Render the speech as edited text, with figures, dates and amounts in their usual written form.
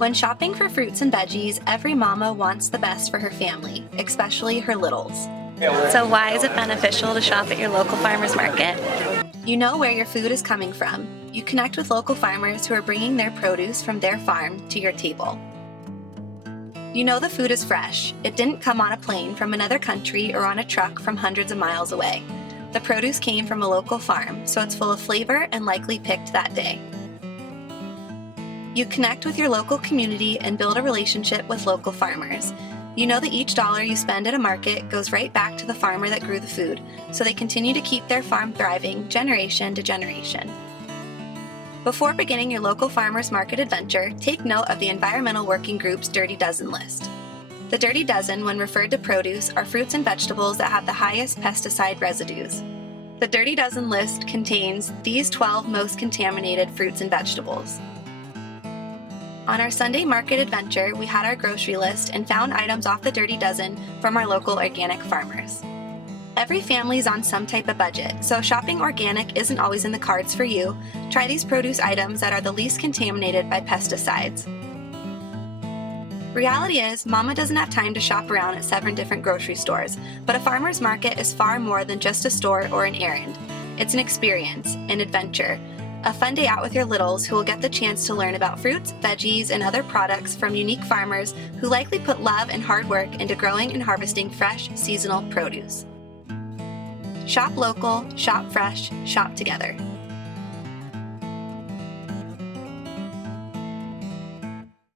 When shopping for fruits and veggies, every mama wants the best for her family, especially her littles. So why is it beneficial to shop at your local farmer's market? You know where your food is coming from. You connect with local farmers who are bringing their produce from their farm to your table. You know the food is fresh. It didn't come on a plane from another country or on a truck from hundreds of miles away. The produce came from a local farm, so it's full of flavor and likely picked that day. You connect with your local community and build a relationship with local farmers. You know that each dollar you spend at a market goes right back to the farmer that grew the food, so they continue to keep their farm thriving generation to generation. Before beginning your local farmers market adventure, take note of the Environmental Working Group's Dirty Dozen list. The Dirty Dozen, when referred to produce, are fruits and vegetables that have the highest pesticide residues. The Dirty Dozen list contains these 12 most contaminated fruits and vegetables. On our Sunday market adventure, we had our grocery list and found items off the Dirty Dozen from our local organic farmers. Every family is on some type of budget, so shopping organic isn't always in the cards for you. Try these produce items that are the least contaminated by pesticides. Reality is, Mama doesn't have time to shop around at 7 different grocery stores, but a farmer's market is far more than just a store or an errand. It's an experience, an adventure, a fun day out with your littles who will get the chance to learn about fruits, veggies, and other products from unique farmers who likely put love and hard work into growing and harvesting fresh, seasonal produce. Shop local, shop fresh, shop together.